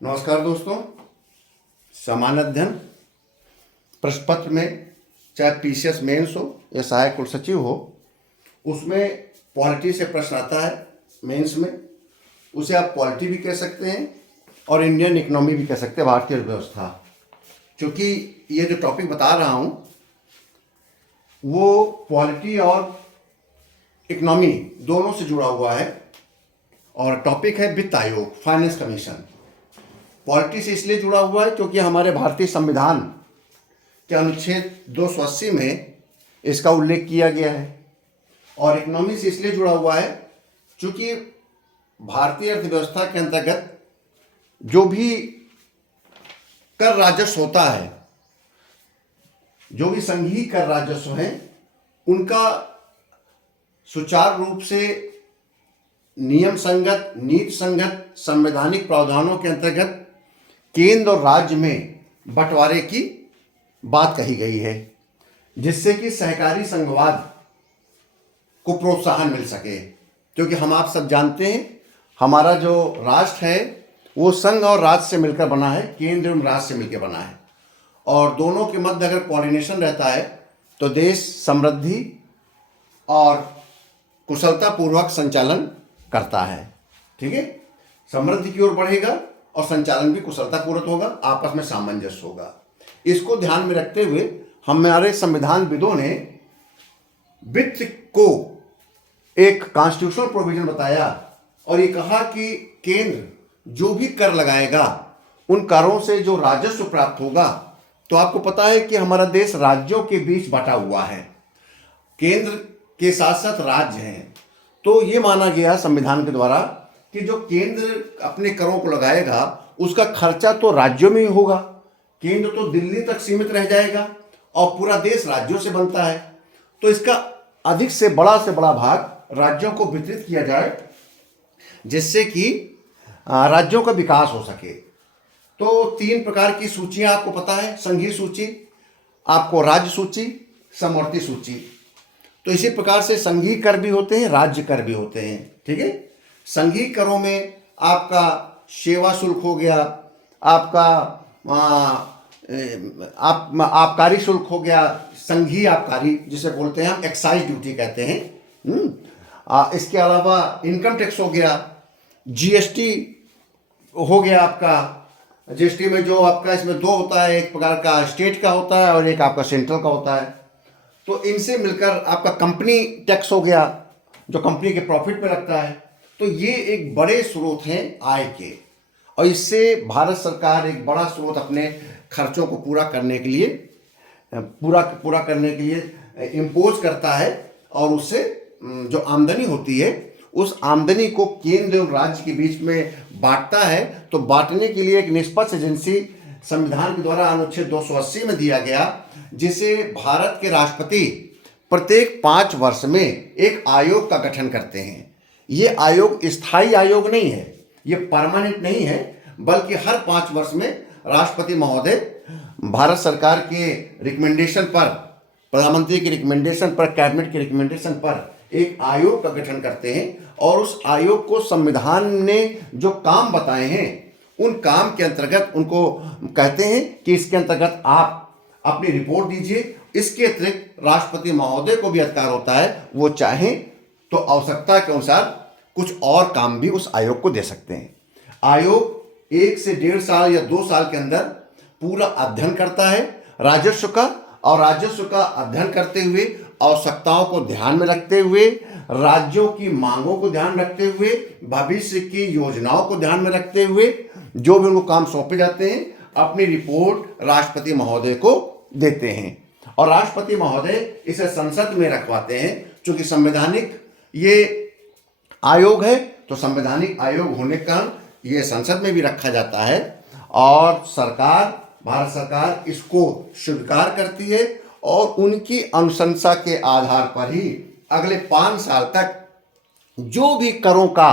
नमस्कार दोस्तों। सामान्य अध्ययन प्रश्न पत्र में चाहे पीसीएस मेंस हो या सहायक कुल सचिव हो, उसमें पॉलिटी से प्रश्न आता है मेंस में। उसे आप पॉलिटी भी कह सकते हैं और इंडियन इकोनॉमी भी कह सकते हैं, भारतीय अर्थव्यवस्था। क्योंकि ये जो टॉपिक बता रहा हूँ वो पॉलिटी और इकोनॉमी दोनों से जुड़ा हुआ है और टॉपिक है वित्त आयोग, फाइनेंस कमीशन। पॉलिटी से इसलिए जुड़ा हुआ है क्योंकि हमारे भारतीय संविधान के अनुच्छेद 280 में इसका उल्लेख किया गया है, और इकोनॉमी से इसलिए जुड़ा हुआ है क्योंकि भारतीय अर्थव्यवस्था के अंतर्गत जो भी कर राजस्व होता है, जो भी संघीय कर राजस्व है, उनका सुचारू रूप से नियम संगत, नीति संगत, संवैधानिक प्रावधानों के अंतर्गत केंद्र और राज्य में बंटवारे की बात कही गई है, जिससे कि सहकारी संघवाद को प्रोत्साहन मिल सके। क्योंकि हम आप सब जानते हैं हमारा जो राष्ट्र है वो संघ और राज्य से मिलकर बना है, केंद्र एवं राज्य से मिलकर बना है, और दोनों के मध्य अगर कोऑर्डिनेशन रहता है तो देश समृद्धि और कुशलता पूर्वक संचालन करता है। ठीक है, समृद्धि की ओर बढ़ेगा और संचालन भी कुशलतापूर्वक होगा, आपस में सामंजस्य होगा। इसको ध्यान में रखते हुए हमारे संविधानविदों ने वित्त को एक कॉन्स्टिट्यूशनल प्रोविजन बताया और ये कहा कि केंद्र जो भी कर लगाएगा उन करों से जो राजस्व प्राप्त होगा, तो आपको पता है कि हमारा देश राज्यों के बीच बटा हुआ है, केंद्र के साथ साथ राज्य हैं। तो ये माना गया संविधान के द्वारा कि जो केंद्र अपने करों को लगाएगा उसका खर्चा तो राज्यों में ही होगा, केंद्र तो दिल्ली तक सीमित रह जाएगा और पूरा देश राज्यों से बनता है। तो इसका अधिक से बड़ा भाग राज्यों को वितरित किया जाए, जिससे कि राज्यों का विकास हो सके। तो 3 प्रकार की सूचियां आपको पता है, संघीय सूची, आपको राज्य सूची, समवर्ती सूची। तो इसी प्रकार से संघीय कर भी होते हैं, राज्य कर भी होते हैं। ठीक है, संघीय करों में आपका सेवा शुल्क हो गया, आपका आबकारी शुल्क हो गया, संघीय आबकारी जिसे बोलते हैं हम, एक्साइज ड्यूटी कहते हैं। इसके अलावा इनकम टैक्स हो गया, जीएसटी हो गया आपका। जीएसटी में जो आपका इसमें 2 होता है, एक प्रकार का स्टेट का होता है और एक आपका सेंट्रल का होता है। तो इनसे मिलकर आपका कंपनी टैक्स हो गया, जो कंपनी के प्रॉफिट पे लगता है। तो ये एक बड़े स्रोत हैं आय के, और इससे भारत सरकार एक बड़ा स्रोत अपने खर्चों को पूरा करने के लिए इम्पोज करता है, और उससे जो आमदनी होती है उस आमदनी को केंद्र और राज्य के बीच में बांटता है। तो बांटने के लिए एक निष्पक्ष एजेंसी संविधान के द्वारा अनुच्छेद 280 में दिया गया, जिसे भारत के राष्ट्रपति प्रत्येक 5 वर्ष में एक आयोग का गठन करते हैं। ये आयोग स्थायी आयोग नहीं है, ये परमानेंट नहीं है, बल्कि हर 5 वर्ष में राष्ट्रपति महोदय भारत सरकार के रिकमेंडेशन पर, प्रधानमंत्री की रिकमेंडेशन पर, कैबिनेट की रिकमेंडेशन पर एक आयोग का गठन करते हैं, और उस आयोग को संविधान ने जो काम बताए हैं उन काम के अंतर्गत उनको कहते हैं कि इसके अंतर्गत आप अपनी रिपोर्ट दीजिए। इसके अतिरिक्त राष्ट्रपति महोदय को भी अधिकार होता है, वो चाहें तो आवश्यकता के अनुसार कुछ और काम भी उस आयोग को दे सकते हैं। आयोग 1 से 1.5 साल या 2 साल के अंदर पूरा अध्ययन करता है राजस्व का, और राजस्व का अध्ययन करते हुए, आवश्यकताओं को ध्यान में रखते हुए, राज्यों की मांगों को ध्यान रखते हुए, भविष्य की योजनाओं को ध्यान में रखते हुए, जो भी उनको काम सौंपे जाते हैं, अपनी रिपोर्ट राष्ट्रपति महोदय को देते हैं, और राष्ट्रपति महोदय इसे संसद में रखवाते हैं। क्योंकि संवैधानिक ये आयोग है, तो संवैधानिक आयोग होने का ये संसद में भी रखा जाता है, और भारत सरकार इसको स्वीकार करती है, और उनकी अनुशंसा के आधार पर ही अगले 5 साल तक जो भी करों का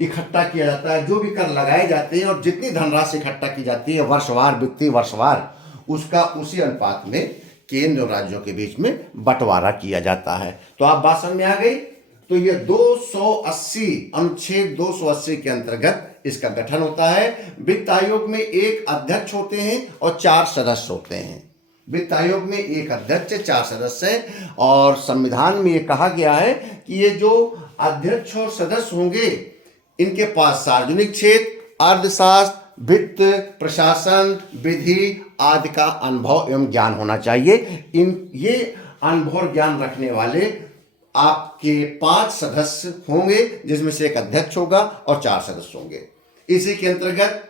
इकट्ठा किया जाता है, जो भी कर लगाए जाते हैं, और जितनी धनराशि इकट्ठा की जाती है वर्षवार, वित्तीय वर्षवार, उसका उसी अनुपात में केंद्र और राज्यों के बीच में बंटवारा किया जाता है। तो आप बात समझ में आ गई। तो ये 280 अनुच्छेद 280 के अंतर्गत इसका गठन होता है। वित्त आयोग में एक अध्यक्ष होते हैं और 4 सदस्य होते हैं। वित्त आयोग में एक अध्यक्ष, 4 सदस्य हैं और संविधान में ये कहा गया है कि ये जो अध्यक्ष और सदस्य होंगे इनके पास सार्वजनिक क्षेत्र, अर्थशास्त्र, वित्त, प्रशासन, विधि आदि का अनुभव एवं ज्ञान होना चाहिए। ये अनुभव और ज्ञान रखने वाले आपके 5 सदस्य होंगे, जिसमें से एक अध्यक्ष होगा और 4 सदस्य होंगे। इसी के अंतर्गत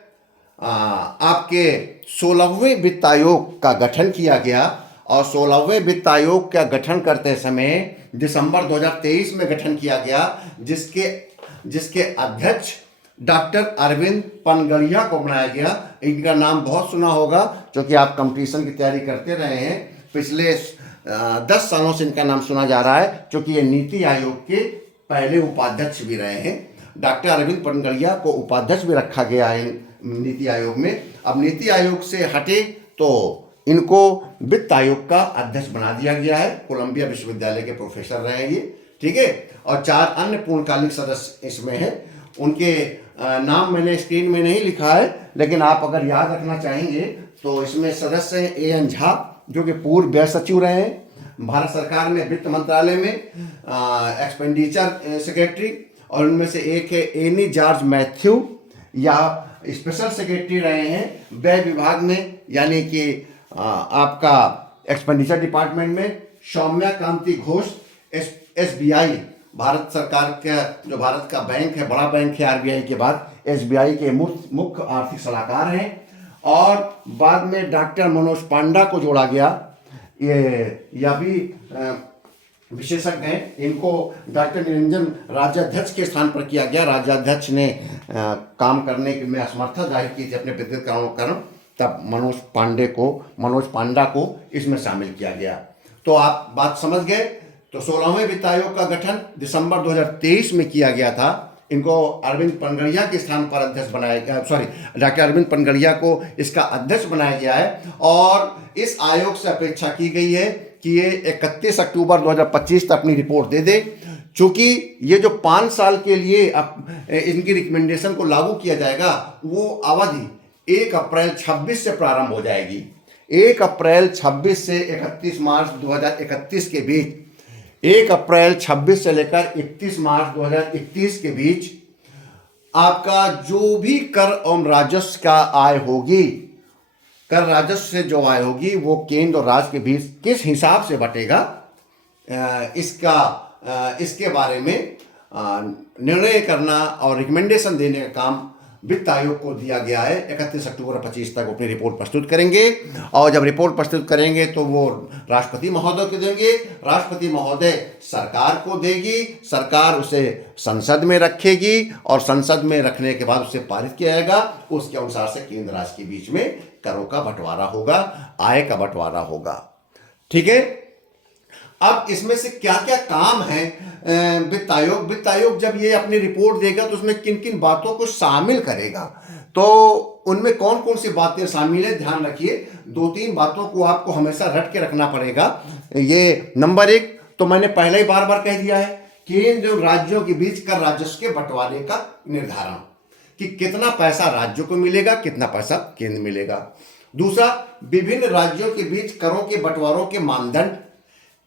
आपके 16वें वित्त आयोग का गठन किया गया और 16वें वित्त आयोग का गठन करते समय दिसंबर 2023 में गठन किया गया, जिसके अध्यक्ष डॉक्टर अरविंद पनगड़िया को बनाया गया। इनका नाम बहुत सुना होगा क्योंकि आप कंपटीशन की तैयारी करते रहे हैं। पिछले 10 सालों से इनका नाम सुना जा रहा है क्योंकि ये नीति आयोग के पहले उपाध्यक्ष भी रहे हैं। डॉक्टर अरविंद पनगड़िया को उपाध्यक्ष भी रखा गया है नीति आयोग में। अब नीति आयोग से हटे तो इनको वित्त आयोग का अध्यक्ष बना दिया गया है। कोलंबिया विश्वविद्यालय के प्रोफेसर रहे हैं ये, ठीक है। और 4 अन्य पूर्णकालिक सदस्य इसमें हैं। उनके नाम मैंने स्क्रीन में नहीं लिखा है, लेकिन आप अगर याद रखना चाहेंगे तो इसमें सदस्य हैं A.N. झा, जो कि पूर्व व्यय सचिव रहे हैं भारत सरकार में वित्त मंत्रालय में, एक्सपेंडिचर सेक्रेटरी, और उनमें से एक है एनी जॉर्ज मैथ्यू, या स्पेशल सेक्रेटरी रहे हैं व्यय विभाग में, यानी कि आपका एक्सपेंडिचर डिपार्टमेंट में सौम्या कांति घोष, SBI भारत सरकार का जो भारत का बैंक है, बड़ा बैंक है RBI के बाद, SBI के मुख्य आर्थिक सलाहकार हैं। और बाद में डॉक्टर मनोज पांडा को जोड़ा गया। यह भी विशेषज्ञ हैं। इनको डॉक्टर निरंजन राज्याध्यक्ष के स्थान पर किया गया। राज्याध्यक्ष ने काम करने में असमर्थता जाहिर की थी अपने व्यक्तिगत कारणों के कारण, तब मनोज पांडा को इसमें शामिल किया गया। तो आप बात समझ गए। तो 16वें वित्त आयोग का गठन दिसंबर 2023 में किया गया था। इनको अरविंद पनगड़िया के स्थान पर अध्यक्ष बनाया गया, डॉक्टर अरविंद पनगड़िया को इसका अध्यक्ष बनाया गया है। और इस आयोग से अपेक्षा की गई है कि ये 31 अक्टूबर 2025 तक अपनी रिपोर्ट दे दे। चूंकि ये जो 5 साल के लिए इनकी रिकमेंडेशन को लागू किया जाएगा, वो अवधि 1 अप्रैल 26 से प्रारंभ हो जाएगी। 1 अप्रैल 26 से 31 मार्च 2031 के बीच, 1 अप्रैल 26 से लेकर 31 मार्च 2031 के बीच आपका जो भी कर और राजस्व का आय होगी, कर राजस्व से जो आय होगी वो केंद्र और राज्य के बीच किस हिसाब से बटेगा, इसके बारे में निर्णय करना और रिकमेंडेशन देने का काम वित्त आयोग को दिया गया है। 31 अक्टूबर 25 तक अपनी रिपोर्ट प्रस्तुत करेंगे और जब रिपोर्ट प्रस्तुत करेंगे तो वो राष्ट्रपति महोदय को देंगे। राष्ट्रपति महोदय सरकार को देगी, सरकार उसे संसद में रखेगी और संसद में रखने के बाद उसे पारित किया जाएगा। उसके अनुसार से केंद्र राज्य के बीच में करों का बंटवारा होगा, आय का बंटवारा होगा, ठीक है। अब इसमें से क्या क्या काम है वित्त आयोग जब ये अपनी रिपोर्ट देगा तो उसमें किन किन बातों को शामिल करेगा, तो उनमें कौन कौन सी बातें शामिल है, ध्यान रखिए। 2-3 बातों को आपको हमेशा रट के रखना पड़ेगा। ये नंबर 1 तो मैंने पहले ही बार बार कह दिया है, केंद्र और राज्यों के बीच कर राजस्व के बंटवारे का निर्धारण, कि कितना पैसा राज्यों को मिलेगा, कितना पैसा केंद्र मिलेगा। दूसरा, विभिन्न राज्यों के बीच करों के बंटवारों के मानदंड,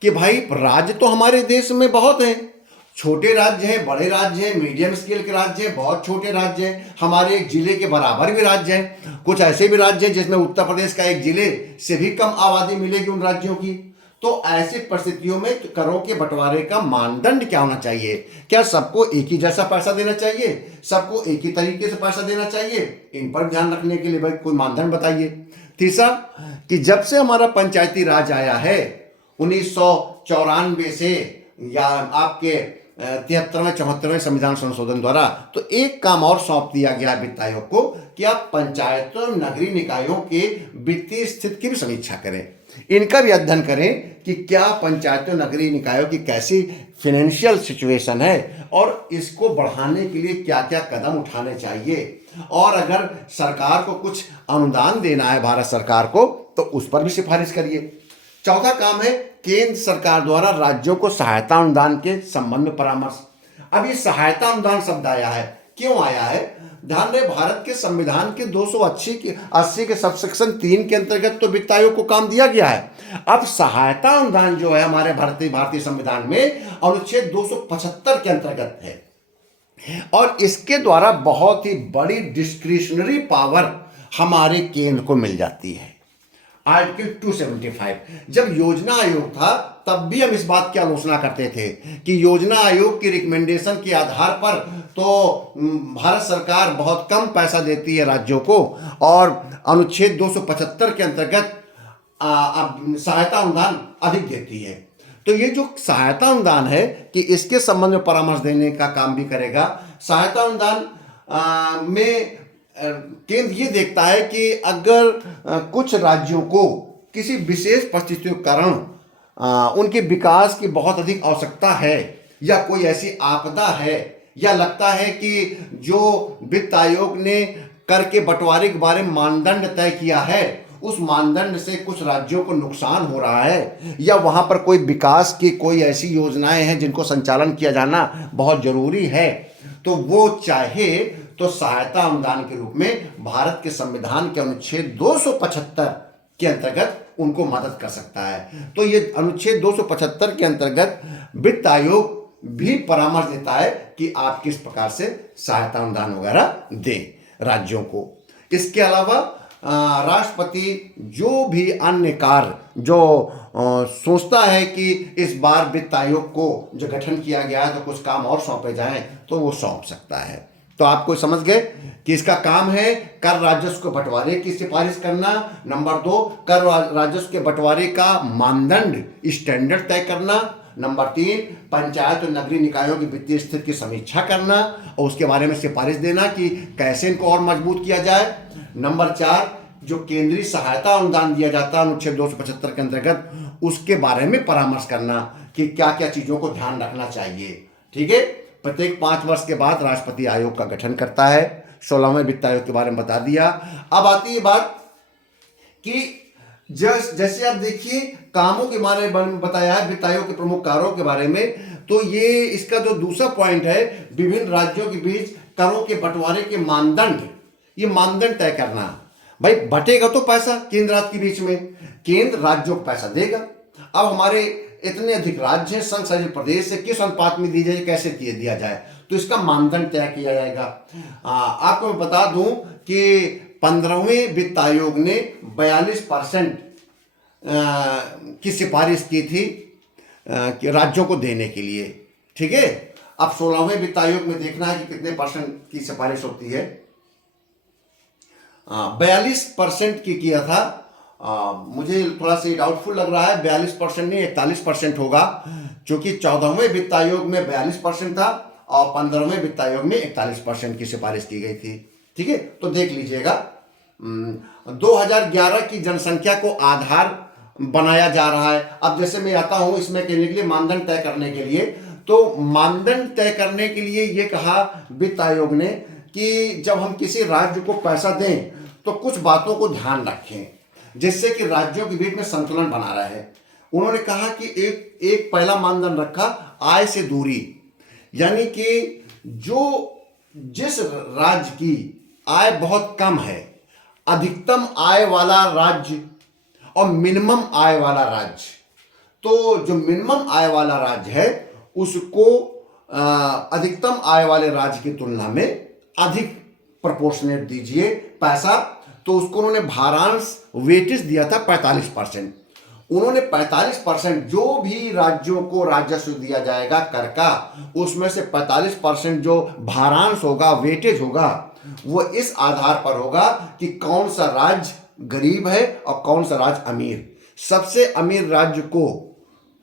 कि भाई राज्य तो हमारे देश में बहुत हैं, छोटे राज्य हैं, बड़े राज्य हैं, मीडियम स्केल के राज्य हैं, बहुत छोटे राज्य हैं, हमारे एक जिले के बराबर भी राज्य हैं, कुछ ऐसे भी राज्य हैं जिसमें उत्तर प्रदेश का एक जिले से भी कम आबादी मिलेगी उन राज्यों की। तो ऐसी परिस्थितियों में करों के बंटवारे का मानदंड क्या होना चाहिए? क्या सबको एक ही जैसा पैसा देना चाहिए, सबको एक ही तरीके से पैसा देना चाहिए? इन पर ध्यान रखने के लिए भाई कोई मानदंड बताइए। तीसरा, कि जब से हमारा पंचायती राज आया है 1994 से या आपके 73वें 74वें संविधान संशोधन द्वारा, तो एक काम और सौंप दिया गया वित्त आयोग को कि आप पंचायतों नगरीय निकायों के वित्तीय स्थिति की भी समीक्षा करें, इनका भी अध्ययन करें कि क्या पंचायतों नगरीय निकायों की कैसी फाइनेंशियल सिचुएशन है और इसको बढ़ाने के लिए क्या क्या कदम उठाने चाहिए, और अगर सरकार को कुछ अनुदान देना है भारत सरकार को तो उस पर भी सिफारिश करिए। चौथा काम है केंद्र सरकार द्वारा राज्यों को सहायता अनुदान के संबंध में परामर्श। अब ये सहायता अनुदान शब्द आया है, क्यों आया है? ध्यान रहे, भारत के संविधान के 280 के सबसेक्शन 3 के अंतर्गत तो वित्त आयोग को काम दिया गया है। अब सहायता अनुदान जो है हमारे भारतीय संविधान में अनुच्छेद 275 के अंतर्गत है, और इसके द्वारा बहुत ही बड़ी डिस्क्रिशनरी पावर हमारे केंद्र को मिल जाती है। आर्टिकल 275, जब योजना आयोग था तब भी हम इस बात की आलोचना करते थे कि योजना आयोग की रिकमेंडेशन के आधार पर तो भारत सरकार बहुत कम पैसा देती है राज्यों को, और अनुच्छेद 275 के अंतर्गत सहायता अनुदान अधिक देती है। तो ये जो सहायता अनुदान है कि इसके संबंध में परामर्श देने का काम भी करेगा। सहायता अनुदान में केंद्र ये देखता है कि अगर कुछ राज्यों को किसी विशेष परिस्थितियों के कारण उनके विकास की बहुत अधिक आवश्यकता है, या कोई ऐसी आपदा है, या लगता है कि जो वित्त आयोग ने कर के बंटवारे के बारे में मानदंड तय किया है उस मानदंड से कुछ राज्यों को नुकसान हो रहा है, या वहाँ पर कोई विकास की कोई ऐसी योजनाएं हैं जिनको संचालन किया जाना बहुत जरूरी है, तो वो चाहे तो सहायता अनुदान के रूप में भारत के संविधान के अनुच्छेद 275 के अंतर्गत उनको मदद कर सकता है। तो ये अनुच्छेद 275 के अंतर्गत वित्त आयोग भी परामर्श देता है कि आप किस प्रकार से सहायता अनुदान वगैरह दें राज्यों को। इसके अलावा राष्ट्रपति जो भी अन्य कार्य जो सोचता है कि इस बार वित्त आयोग को जो गठन किया गया है तो कुछ काम और सौंपे जाएं तो वो सौंप सकता है। तो आपको समझ गए कि इसका काम है कर राजस्व के बंटवारे की सिफारिश करना, नंबर 2 कर राजस्व के बंटवारे का मानदंड स्टैंडर्ड तय करना, नंबर 3 पंचायत और नगरीय निकायों की वित्तीय स्थिति की समीक्षा करना और उसके बारे में सिफारिश देना कि कैसे इनको और मजबूत किया जाए, नंबर 4 जो केंद्रीय सहायता अनुदान दिया जाता है अनुच्छेद 275 के अंतर्गत उसके बारे में परामर्श करना कि क्या क्या चीज़ों को ध्यान रखना चाहिए। ठीक है, प्रत्येक 5 वर्ष के बाद राष्ट्रपति आयोग का गठन करता है। 16वें वित्त आयोग के बारे में बता दिया। अब आती है बात कि जैसे आप देखिए कामों के बारे में बताया है वित्त आयोग के प्रमुख कार्यों के बारे में, तो ये इसका जो दूसरा पॉइंट है विभिन्न राज्यों के बीच करों के बंटवारे के मानदंड, ये मानदंड तय करना। भाई बटेगा तो पैसा केंद्र राज्य के बीच में, केंद्र राज्यों को पैसा देगा। अब हमारे इतने अधिक राज्य हैं, संघ शासित प्रदेश से किस अनुपात में दी जाए, कैसे दिया जाए, तो इसका मानदंड तय किया जाएगा। आपको मैं बता दूं कि 15वें वित्त आयोग ने 42% की सिफारिश की थी कि राज्यों को देने के लिए। ठीक है, अब 16वें वित्त आयोग में देखना है कि कितने % की सिफारिश होती है। 42% की किया था। मुझे थोड़ा सा डाउटफुल लग रहा है, 42% नहीं 41% होगा, क्योंकि 14वें वित्त आयोग में 42% था और 15वें वित्त आयोग में 41% की सिफारिश की गई थी। ठीक है, तो देख लीजिएगा 2011 की जनसंख्या को आधार बनाया जा रहा है। अब जैसे मैं आता हूं इसमें कहने के लिए मानदंड तय करने के लिए, तो मानदंड तय करने के लिए ये कहा वित्त आयोग ने कि जब हम किसी राज्य को पैसा दें तो कुछ बातों को ध्यान रखें जिससे कि राज्यों के बीच में संतुलन बना रहे। उन्होंने कहा कि एक पहला मानदंड रखा आय से दूरी, यानी कि जिस राज्य की आय बहुत कम है, अधिकतम आय वाला राज्य और मिनिमम आय वाला राज्य, तो जो मिनिमम आय वाला राज्य है उसको अधिकतम आय वाले राज्य की तुलना में अधिक प्रोपोर्शनेट दीजिए पैसा। तो उसको उन्होंने भारांश वेटेज दिया था 45%। उन्होंने 45% जो भी राज्यों को राजस्व दिया जाएगा कर का, उसमें से 45% जो भारांश होगा, वेटेज होगा, वो इस आधार पर होगा कि कौन सा राज्य गरीब है और कौन सा राज्य अमीर। सबसे अमीर राज्य को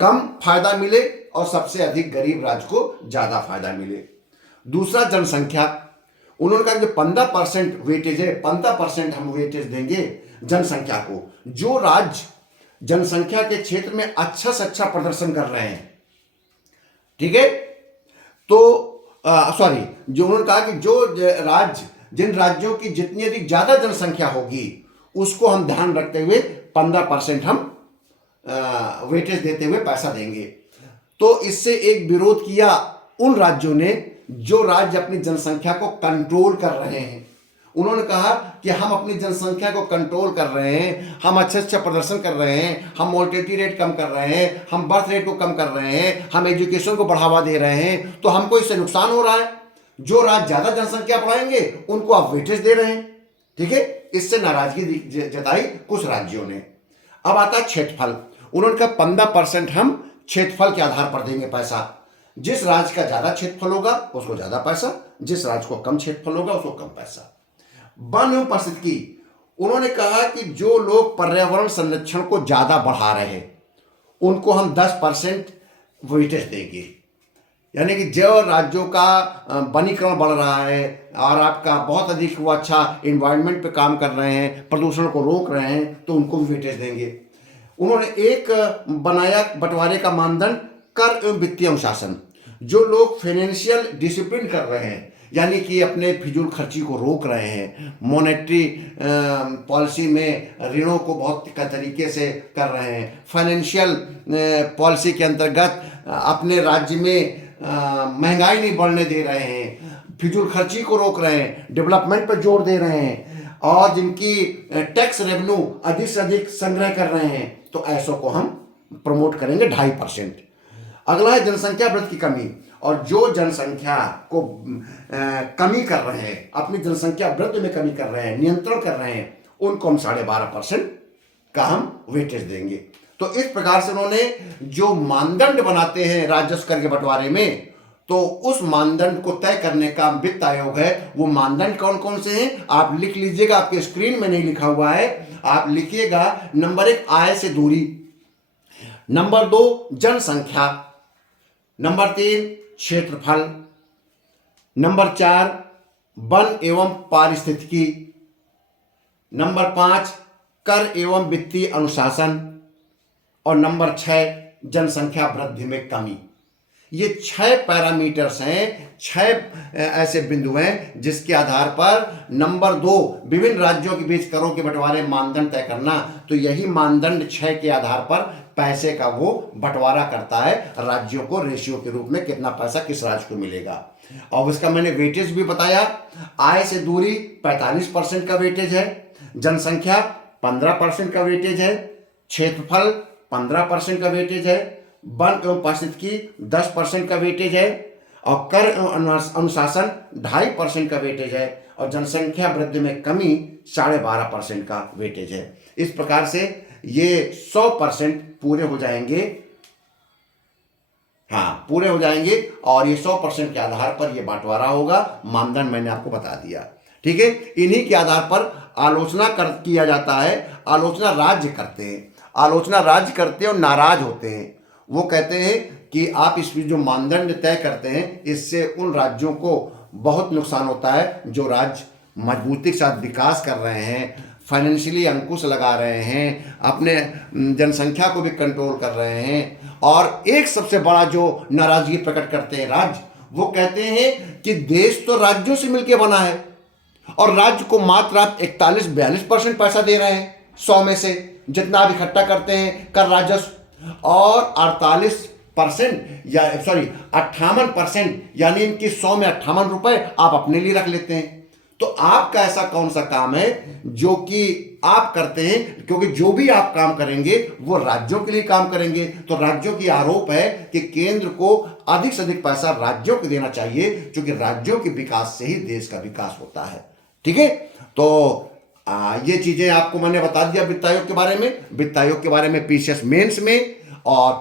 कम फायदा मिले और सबसे अधिक गरीब राज्य को ज्यादा फायदा मिले। दूसरा जनसंख्या, उन्होंने कहा कि 15% वेटेज है, 15% हम वेटेज देंगे जनसंख्या को। जो राज्य जनसंख्या के क्षेत्र में अच्छा से अच्छा प्रदर्शन कर रहे हैं, ठीक है, तो जो उन्होंने कहा कि जो राज्य, जिन राज्यों की जितनी अधिक ज्यादा जनसंख्या होगी उसको हम ध्यान रखते हुए 15% हम वेटेज देते हुए पैसा देंगे। तो इससे एक विरोध किया उन राज्यों ने जो राज्य अपनी जनसंख्या को कंट्रोल कर रहे हैं, उन्होंने कहा कि हम अपनी जनसंख्या को कंट्रोल कर रहे हैं, हम अच्छे अच्छे प्रदर्शन कर रहे हैं, हम मोर्टेलिटी रेट कम कर रहे हैं, हम बर्थ रेट को कम कर रहे हैं, हम एजुकेशन को बढ़ावा दे रहे हैं, तो हमको इससे नुकसान हो रहा है। जो राज्य ज्यादा जनसंख्या बढ़ाएंगे उनको आप वेटेज दे रहे हैं, ठीक है। इससे नाराजगी जताई कुछ राज्यों ने। अब आता है क्षेत्रफल। उन्होंने कहा 15% हम क्षेत्रफल के आधार पर देंगे पैसा। जिस राज्य का ज्यादा क्षेत्रफल होगा उसको ज्यादा पैसा, जिस राज्य को कम क्षेत्रफल होगा उसको कम पैसा। वन एवं पारिस्थितिकी, उन्होंने कहा कि जो लोग पर्यावरण संरक्षण को ज्यादा बढ़ा रहे हैं उनको हम 10% वेटेज देंगे। यानी कि जो राज्यों का वनीकरण बढ़ रहा है और आपका बहुत अधिक वो अच्छा इन्वायरमेंट पे काम कर रहे हैं, प्रदूषण को रोक रहे हैं, तो उनको भी वेटेज देंगे। उन्होंने एक बनाया बंटवारे का मानदंड कर एवं वित्तीय अनुशासन। जो लोग फाइनेंशियल डिसिप्लिन कर रहे हैं, यानी कि अपने फिजूल खर्ची को रोक रहे हैं, मॉनेटरी पॉलिसी में ऋणों को बहुत तरीके से कर रहे हैं, फाइनेंशियल पॉलिसी के अंतर्गत अपने राज्य में महंगाई नहीं बढ़ने दे रहे हैं, फिजूल खर्ची को रोक रहे हैं, डेवलपमेंट पर जोर दे रहे हैं, और जिनकी टैक्स रेवेन्यू अधिक से अधिक संग्रह कर रहे हैं, तो ऐसों को हम प्रमोट करेंगे 2.5%। अगला है जनसंख्या वृद्धि की कमी। और जो जनसंख्या को कमी कर रहे हैं, अपनी जनसंख्या वृद्धि में कमी कर रहे हैं, नियंत्रण कर रहे हैं, उनको हम 12.5% का हम वेटेज देंगे। तो इस प्रकार से उन्होंने जो मानदंड बनाते हैं राजस्व कर के बंटवारे में, तो उस मानदंड को तय करने का वित्त आयोग है। वो मानदंड कौन कौन से हैं आप लिख लीजिएगा, आपके स्क्रीन में नहीं लिखा हुआ है, आप लिखिएगा। नंबर 1 आय से दूरी, नंबर 2 जनसंख्या, नंबर 3 क्षेत्रफल, नंबर 4 वन एवं पारिस्थितिकी, नंबर 5 कर एवं वित्तीय अनुशासन, और नंबर 6 जनसंख्या वृद्धि में कमी। ये 6 पैरामीटर्स हैं, 6 ऐसे बिंदु हैं जिसके आधार पर नंबर 2 विभिन्न राज्यों के बीच करों के बंटवारे मानदंड तय करना। तो यही मानदंड 6 के आधार पर पैसे का वो बंटवारा करता है राज्यों को, रेशियो के रूप में कितना पैसा किस राज्य को मिलेगा। और उसका मैंने वेटेज भी बताया। आय से दूरी 45% का वेटेज है, जनसंख्या 15% का वेटेज है, क्षेत्रफल 15% का वेटेज है, वन एवं पारिस्थितिकी 10% का वेटेज है, और कर एवं अनुशासन 2.5% का वेटेज है, और जनसंख्या वृद्धि में कमी 12.5% का वेटेज है। इस प्रकार से ये 100% पूरे हो जाएंगे। हाँ, पूरे हो जाएंगे, और ये 100% के आधार पर ये बंटवारा होगा। मानदंड मैंने आपको बता दिया, ठीक है। इन्हीं के आधार पर आलोचना किया जाता है। आलोचना राज्य करते हैं, आलोचना राज्य करते हैं और नाराज होते हैं। वो कहते हैं कि आप इस जो मानदंड तय करते हैं इससे उन राज्यों को बहुत नुकसान होता है जो राज्य मजबूती के साथ विकास कर रहे हैं, फाइनेंशियली अंकुश लगा रहे हैं, अपने जनसंख्या को भी कंट्रोल कर रहे हैं। और एक सबसे बड़ा जो नाराजगी प्रकट करते हैं राज्य, वो कहते हैं कि देश तो राज्यों से मिलकर बना है और राज्य को मात्र आप 41-42% पैसा दे रहे हैं 100 में से, जितना आप इकट्ठा करते हैं कर राजस्व, और 48% या 58%, यानी इनकी 100 में 58 रुपए आप अपने लिए रख लेते हैं। तो आपका ऐसा कौन सा काम है जो कि आप करते हैं, क्योंकि जो भी आप काम करेंगे वो राज्यों के लिए काम करेंगे। तो राज्यों की आरोप है कि केंद्र को अधिक से अधिक पैसा राज्यों को देना चाहिए, क्योंकि राज्यों के विकास से ही देश का विकास होता है, ठीक है। तो ये चीजें आपको मैंने बता दिया वित्त आयोग के बारे में। वित्त आयोग के बारे में पीसीएस मेंस में और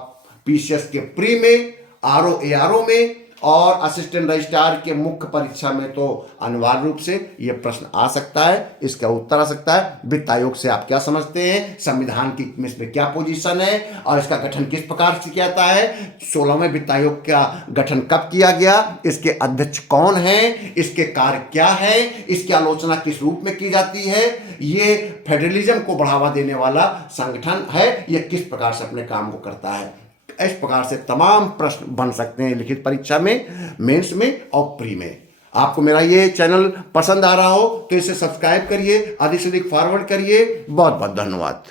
पीसीएस के प्री में, आरओ एआरओ में और असिस्टेंट रजिस्ट्रार के मुख्य परीक्षा में तो अनिवार्य रूप से ये प्रश्न आ सकता है, इसका उत्तर आ सकता है। वित्त आयोग से आप क्या समझते हैं, संविधान की इसमें क्या पोजीशन है और इसका गठन किस प्रकार से किया जाता है, 16वें वित्त आयोग का गठन कब किया गया, इसके अध्यक्ष कौन हैं, इसके कार्य क्या है, इसकी आलोचना किस रूप में की जाती है, ये फेडरलिज्म को बढ़ावा देने वाला संगठन है, ये किस प्रकार से अपने काम को करता है। इस प्रकार से तमाम प्रश्न बन सकते हैं लिखित परीक्षा में, मेंस में और प्री में। आपको मेरा ये चैनल पसंद आ रहा हो तो इसे सब्सक्राइब करिए, अधिक से अधिक फॉरवर्ड करिए। बहुत बहुत धन्यवाद।